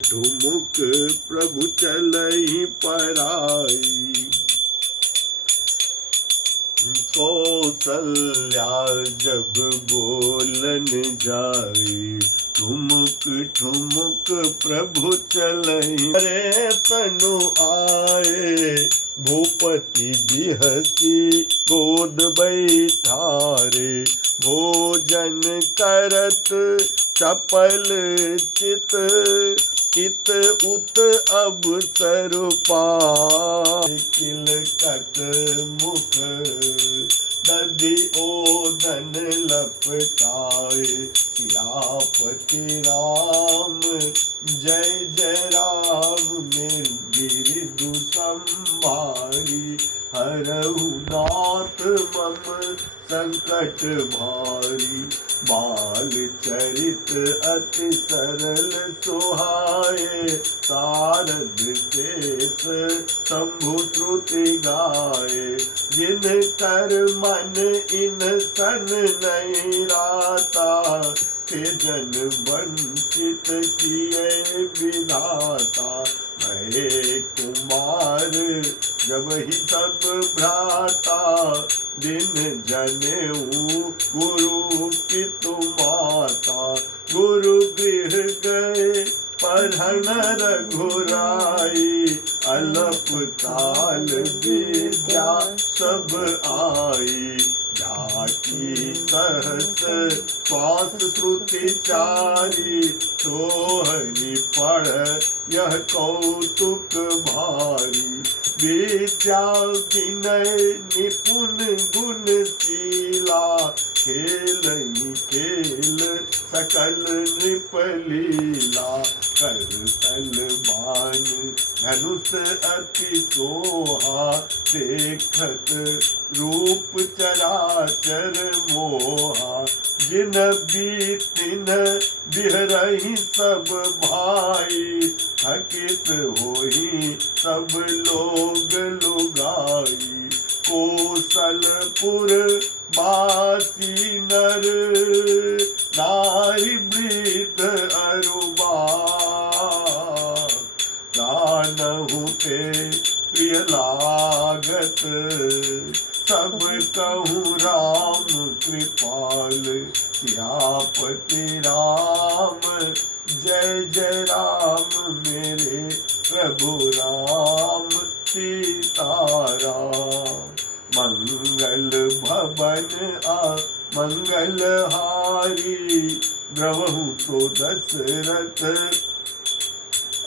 ठुमुक प्रभु चलहि पराई। कौसल्या जब बोलन जाई, ठुमुक ठुमुक प्रभु चलहि। अरे तनु आए भूपति बिहसी, गोद बैठारे भोजन करत चपल चित। इत उत अवसर पाए, किलकत मुख दधि ओदन लपटाए। सियापति राम जय जय राम, मेरु गिरिदु संभारी। हरहु नाथ मम संकट भारी, बाल चरित अति सरल सुहाए। सारद शेष शंभु श्रुति गाए, जिन कर मन इन सन नहीं राता। ते जन वंचित किए विधाता, भये कुमार जब ही सब भ्राता। दिन जनेऊ गुरु पितु माता, गुरु गृह गए पढ़न रघुराई। अलप ताल विद्या सब आई, जाकी सहस श्वास श्रुति चारी। सोहनी पढ़ यह कौतुक भारी, विद्या विनय निपुण गुणशीला। खेलहि खेल सकल नृपलीला, करतल बाण धनुष अति सोहा। देखत रूप चराचर मोहा, जिन बीतिन बिहरहि सब भाई। थकित होई सब लोग लुगाई, कौशलपुर बासी नर। नारी वृद्ध अरुबा, जानहु ते प्रिय लागत। सब कहूँ राम कृपाल, सियापति राम जय जय राम। मेरे प्रभु राम सीताराम। मंगल भवन आ मंगल हारी, द्रवहु सो दशरथ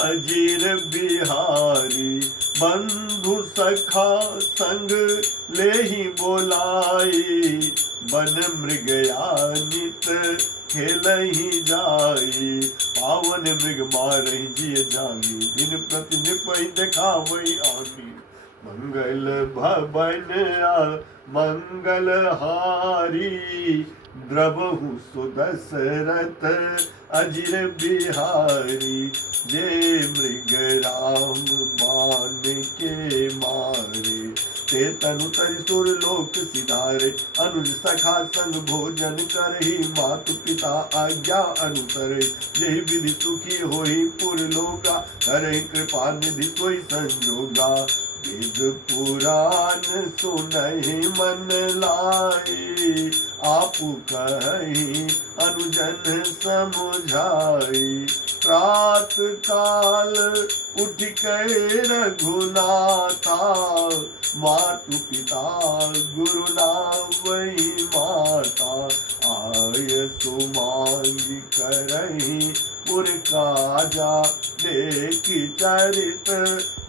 अजीर बिहारी। बंधु सखा संग लेहि बोलाई, बन मृगयानित खेलहि जाई। पावन मृग मारहि जिय जानी, दिन प्रति निपहि देखावै आनी। मंगल भवन आ मंगल हारी, द्रवहु सो दशरथ अजिर बिहारी। जे मृग राम मान के मारे, ते तनु तरि सुर लोक सिधारे। अनुज सखा संग भोजन करहि, मातु पिता आज्ञा अनुसरे। यही विधि सुखी होई पुर लोका, करहि कृपा निधि सोई संजोगा। वेद पुराण सुनहि मन लाई, आपु कहि अनुजन समुझाई। प्रात काल उठ के रघुनाथा, मातु पिता गुरु नावै माता। आय सुमांगी करहि पुर काजा, देखि चरित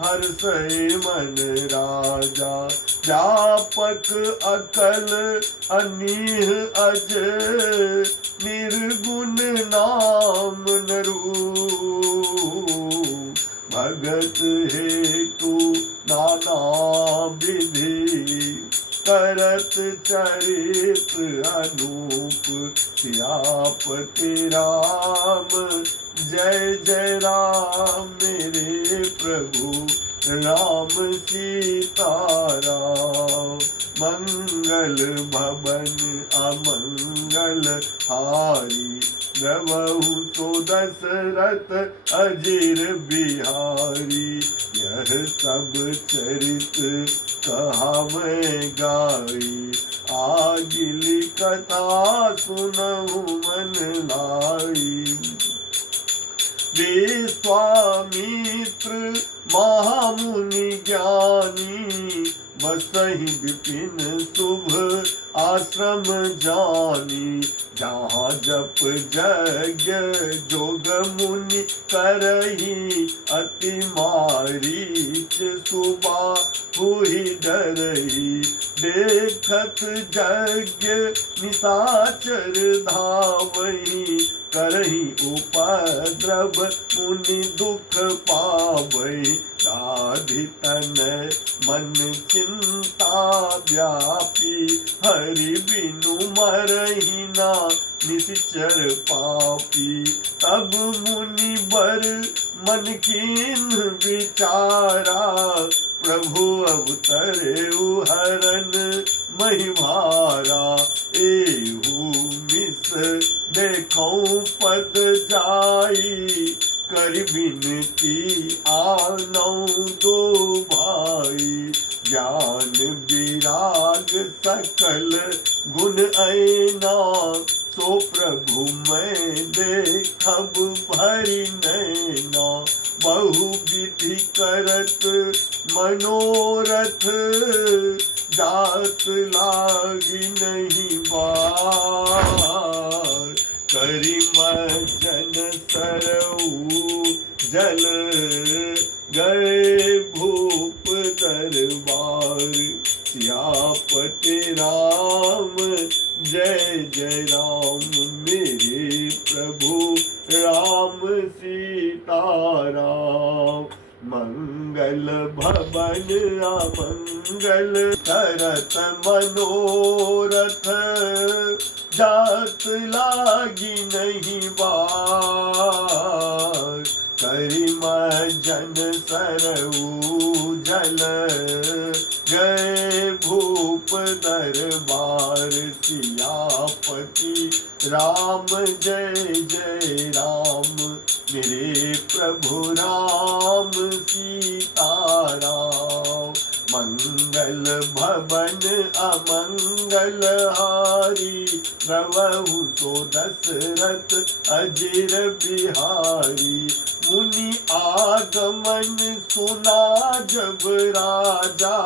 हर्षै मन राजा। व्यापक अकल अनीह अज, निर्गुण नाम नरू। भगत हेतु नाना विधि, करत चरित अनूप। सियापति राम जय जय राम, मेरे प्रभु राम सीताराम। मंगल भवन अमंगल हारी, रवहु सो दशरथ अजीर बिहारी। यह सब चरित कहा मैं गाई, आगिली कथा सुनहु मन लाई। विश्वामित्र महामुनि ज्ञानी, बसहि विपिन शुभ आश्रम जानी। जहाँ जप यज्ञ जोग मुनि करही, अति मारीच सुबा हुई डरही। देखत यज्ञ निशाचर धावही, करही उपद्रव मुनि दुख पावई। राधि तन मन चिंता व्यापी, हरि बिनु मरहि ना निश्चर पापी। तब मुनि बर मन कीन विचारा, प्रभु अवतरे हरन महिभारा। एहू मिस देखौ पद जाई, कर बिनती आनौ दो भाई। ज्ञान विराग सकल गुण ऐना, सो प्रभु मैं देखब भरि नैना। बहु विधि करत मनोरथ, जात लागी नहीं बार। करि मज्जन सरऊ जल, गए भूप दरबार। सियापति राम जय जय राम, मेरे प्रभु राम सीताराम। मंगल भवन अमंगल करत मनोरथ, जात लागी नहीं बार। करि मज्जन सरऊ जल, गए भूप दरबार। सियापति राम जय जय राम, मेरे प्रभु राम सीताराम। मंगल भवन अमंगल हारी, रवहु सो दशरथ अजीर बिहारी। मुनि आगमन सुना जब राजा,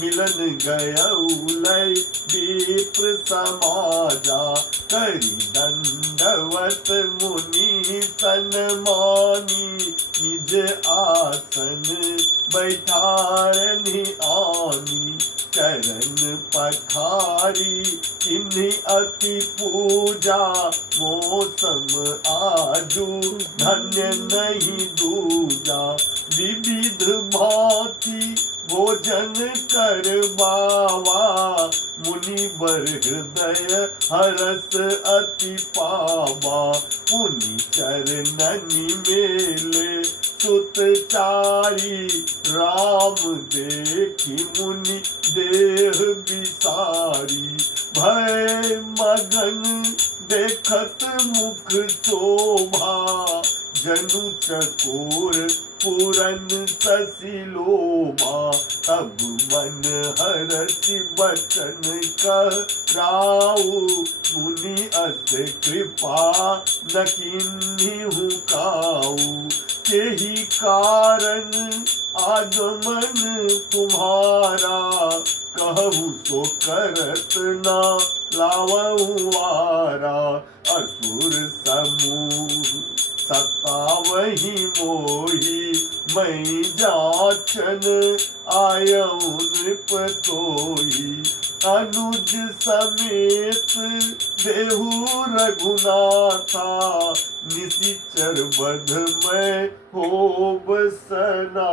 मिलन गयउ लय विप्र समाजा। करि दंडवत मुनि सन्मानी, निज आसन बैठारनि आनी। चरण पखारी किन्हीं अति पूजा, मौसम आजू धन्य नहीं दूजा। विविध भांति भोजन करवावा, मुनि बर हृदय हरस अति पावा। पुनि चरणनि मेले सुत चारी, राम देखी मुनि देह बिसारी। भय मगन देखत मुख शोभा, जनु चकोर पूरन ससिलोभा। तब मन हरसि बचन कराऊ, मुनि अस कृपा न किन्हीं काऊ। यही कारण आगमन तुम्हारा, कहूँ सो करत ना लावहु वारा। असुर समूह सतावहि मोही, मैं जाचन आयऊ नृप तोही। अनुज समेत देहु रघुनाथा, निशिचर बध में होब सनाथा।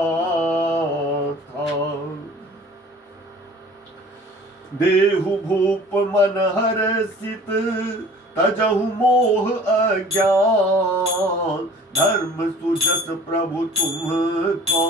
देहु भूप मन हरसित, तजहु मोह अज्ञान। धर्म सुजस प्रभु तुम को,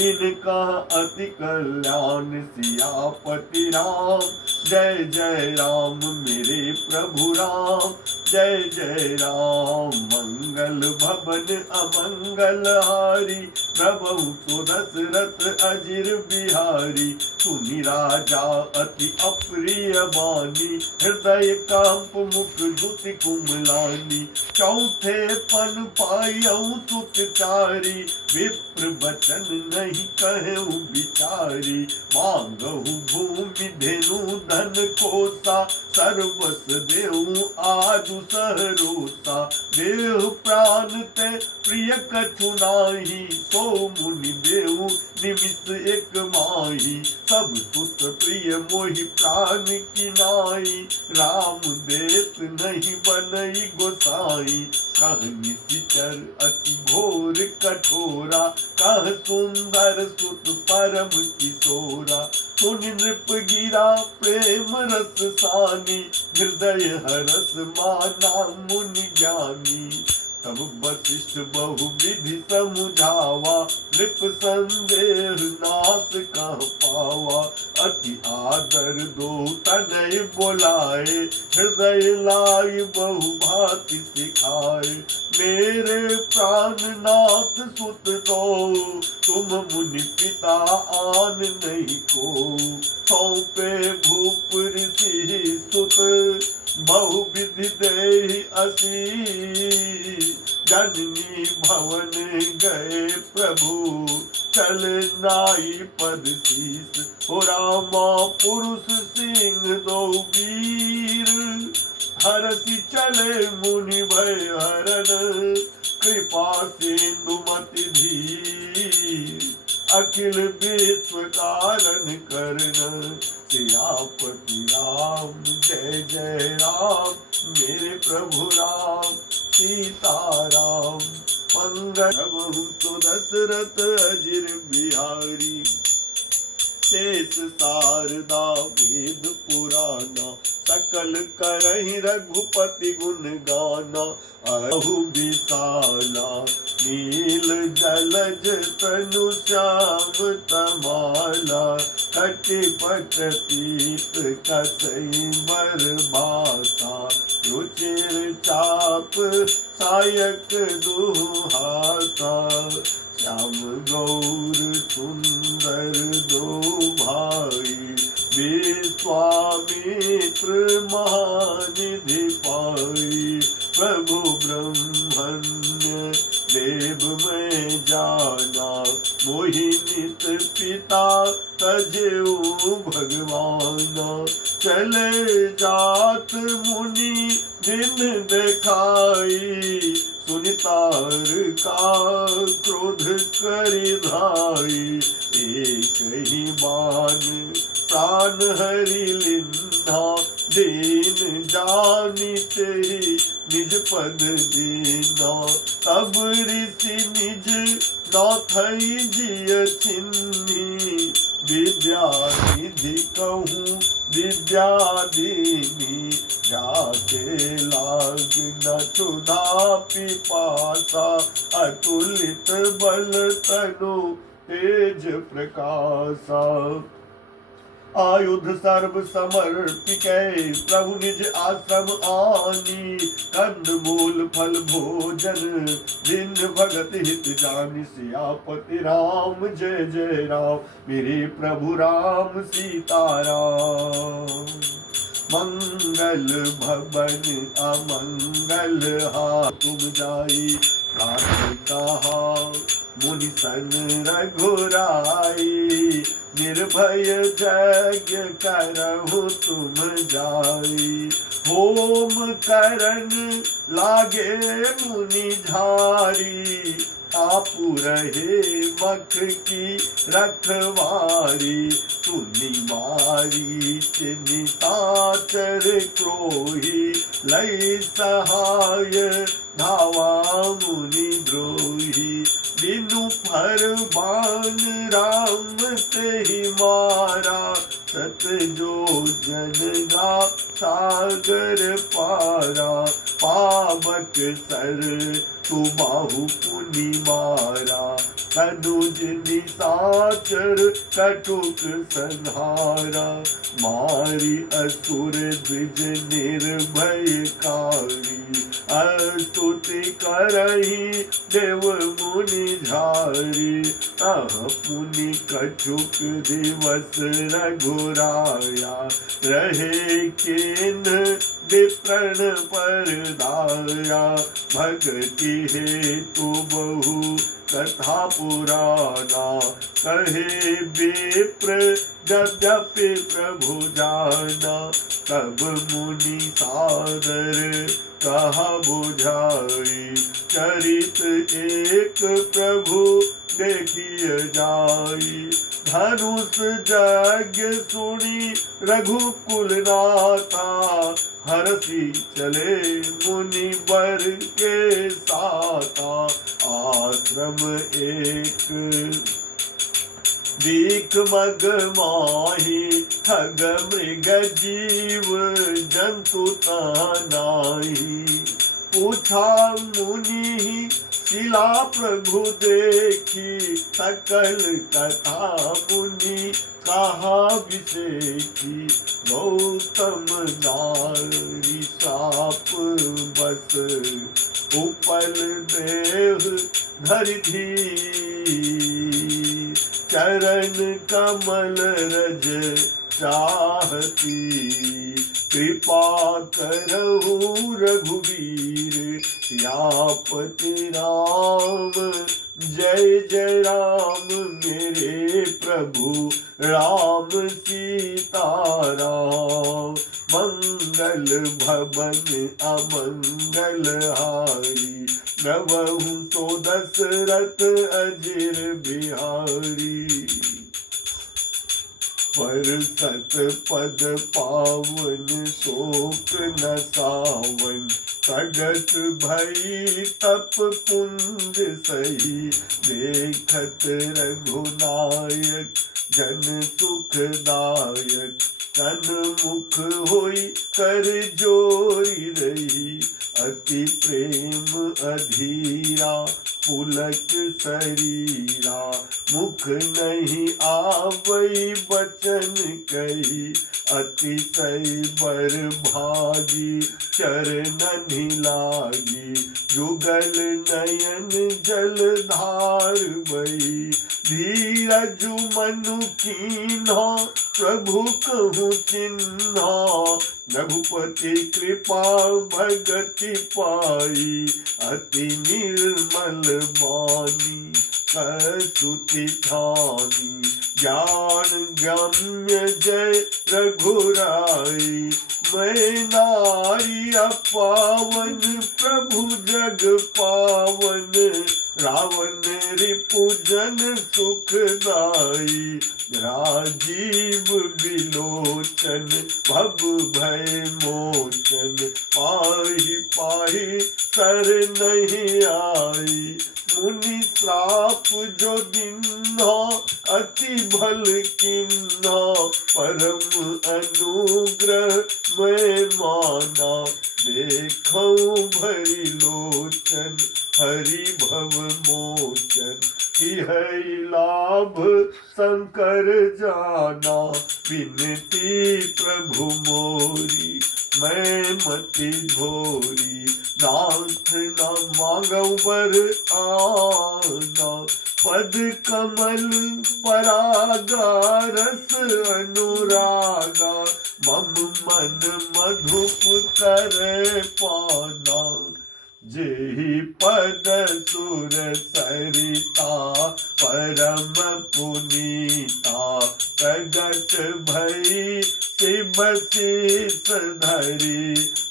इनका अति कल्याण। सियापति राम जय जय राम मेरे प्रभु राम, जय जय राम। मंगल भवन अमंगल हारी, प्रभु सो दशरथ अजिर बिहारी। सुनि राजा अति अप्रिय बानी, हृदय कांप मुख दुति कुमलानी। चौथे पन पायऊ सुतचारी, विप्र बचन नहीं कहूँ बिचारी। मांगहु भूमि धेनु धन कोसा, सर्वस देहु आजु सहरोसा। देह प्राण ते प्रिय कछु नाही, सो मुनि देहु निमिष एक माही। सब सुत प्रिय मोहि प्राण की नाई, राम देत नहीं बनई गोसाई। कह निशिचर अति घोर कठोरा, कह सुंदर सुत परम किशोरा। सुनि नृप गिरा प्रेम रस सानी, हृदय हरस माना मुनि ज्ञानी। तब वशिष्ठ बहुविधि समुझावा, नृप संदेह नाश कह पावा। अति आदर दो तनय बोलाए, हृदय लाई बहु भांति सिखाए। मेरे प्राणनाथ सुत दो, तुम मुनि पिता आन नहीं को। सौंपे भूप ऋषि सुत, बहुविधि देहि असी। जननी भवन गए प्रभु, चल नाई पद शीस। हो रामा पुरुष सिंह दो वीर, हरसि चले मुनि भय हरन। कृपा सिंधु मति धीर, अखिल विश्व कारण करन। सियापति राम जय जय राम, मेरे प्रभु राम सीताराम। मंगल तो दशरथ अजिर बिहारी, शेष शारदा वेद पुराना। सकल करहि रघुपति गुण गाना, अहु विशाला नील जलज तनु श्याम तमाला। कटिपट पीत कसई बर भाषा, रुचिर चाप सायक दुहासा। श्याम गौर सुंदर दो भाई, विश्वामित्र महानिधि पाई। प्रभु ब्रह्मण्य देव में जाना, मोहि नित पिता तजेऊ भगवाना। चले जात मुनि दिन देखाई, सुनितार का क्रोध करि धाई। एक ही बान प्राण हरि लिन्हा, दीन जानिते निज पद दीना। तब ऋषि निज नाथई जिय छिन्ही, विद्या निधि कहूँ विद्या दीनी। जाते लाग न क्षुधा पिपासा, अतुलित बल तनु तेज प्रकाशा। आयुध सर्व समर्पिकै, प्रभु निज आश्रम आनी। कंद मूल फल भोजन, भिन्न भगत हित जानि। सियापति राम जय जय राम, मेरे प्रभु राम सीताराम। मंगल भवन अमंगल हा, तुम जाई कहा मुनि सन रघुराई। निर्भय यज्ञ करहु तुम जाई, होम करन लागे मुनि झारी। आपु रहे मख की रखवारी, सुनि मारी चिनि साचर क्रोही। लई सहाय धावा मुनि द्रोही, बिनु फर बान राम तेहि मारा। सत जो जन गा सागर पारा, पावक सर तु बाहु पुनि मारा। तनुज निशाचर कटुक संहारा, मारी असुर द्विज निर्भयकारी, स्तुति करही देव मुनि झारी, पुनि कछुक दिवस रघुराया, रहे केन विप्रण पर दाया, भक्ति हेतु बहु कथा पुराना, कहे विप्र यद्यपि प्रभु जाना, तब मुनि सादर कहा बुझाई, चरित एक प्रभु देखिए जाई, धनुष यज्ञ सुनी रघुकुल नाथा, हरसी चले मुनि वर के साथा, आश्रम एक दीख मग माही, ठग मृग जीव जंतु नाही, पूछा मुनि शिला प्रभु देखी, सकल कथा मुनि कहा विषेखी, गौतम नारी साप बस, उपल देह धरिधी, चरण कमल रज चाहती, कृपा करहु रघुवीर, सियापति राम जय जय राम, मेरे प्रभु राम सीताराम, मंगल भवन अमंगल हारी, नवहु सो दशरथ अजिर बिहारी, पर सत पद पावन शोक न सावन, प्रगट भई तप पुंज सही, देखत रघुनायक जन सुखदायक, तन मुख होई कर जोरी रही, अति प्रेम अधीरा पुलक शरीरा, मुख नहीं आवई बचन कही, अतिशय बर भागी चरणनि लागी, जुगल नयन जलधार बही, धीरज मनु कीन्हा प्रभु कहु चिन्हा, रघुपति कृपा भगति पाई, अति निर्मल बानी कस्तुति ठानी, ज्ञान गम्य जय रघुराई, मैं नारी अपावन प्रभु जग पावन, रावण रिपुजन सुखदाई, राजीव बिलोचन भव भय मोचन, पाहि पाहि सर नहीं आई, मुनि श्राप जो दिन्हा अति भल किन्हा, परम अनुग्रह मैं माना, देखो भरी लोचन हरि भव मोचन, है लाभ शंकर जाना, विनती प्रभु मोरी मैं मति भोरी, नाथ न मांगव बर आना, पद कमल परागा रस अनुरागा, मम मन मधुप करे पाना, जेहि पद सुर सरिता परम पुनीता, प्रगट भई शिव शीस धरी,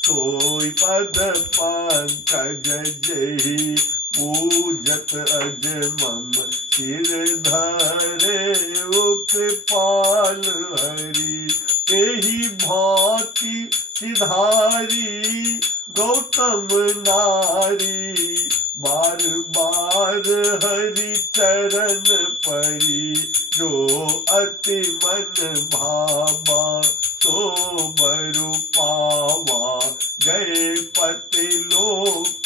सोई पद पंकज जेहि पूजत अज मम सिर धरे, ओ कृपाल हरि तेहि भांति सिधारी, गौतम नारी बार बार हरि चरण परी, जो अति मन भावा सो बरु पावा, गए पति लोक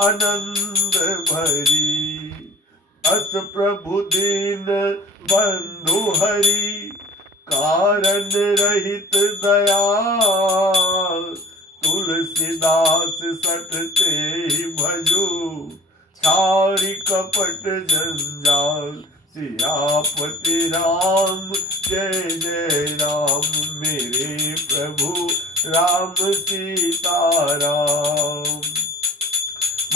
आनंद भरी, अस प्रभु दीन बंधु हरि, कारण रहित दयाल, तुलसीदास सटते ही भजो, छाड़ी कपट जंजाल। सियापति राम जय जय राम, मेरे प्रभु राम सीताराम।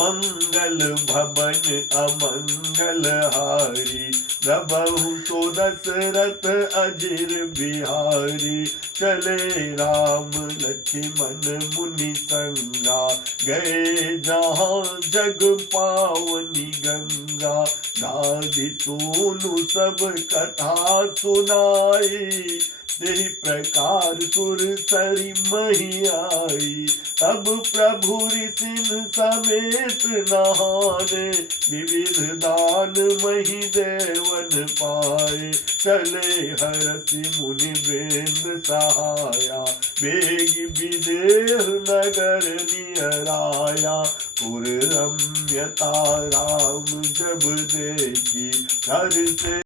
मंगल भवन अमंगल हारी, प्रभु सो दशरथ अजिर बिहारी। चले राम लक्ष्मण मुनि संगा, गए जहाँ जग पावनी गंगा। दादी सोनु सब कथा सुनाई, तेहि प्रकार सुर सरी मही आई। तब प्रभु ऋषिन समेत नहाने, विविध दान मही देवन पाए। चले हरषि मुनि बेंद सहाया, बेग विदेह नगर नियराया। पुर रम्यता राम जब देखी, हर से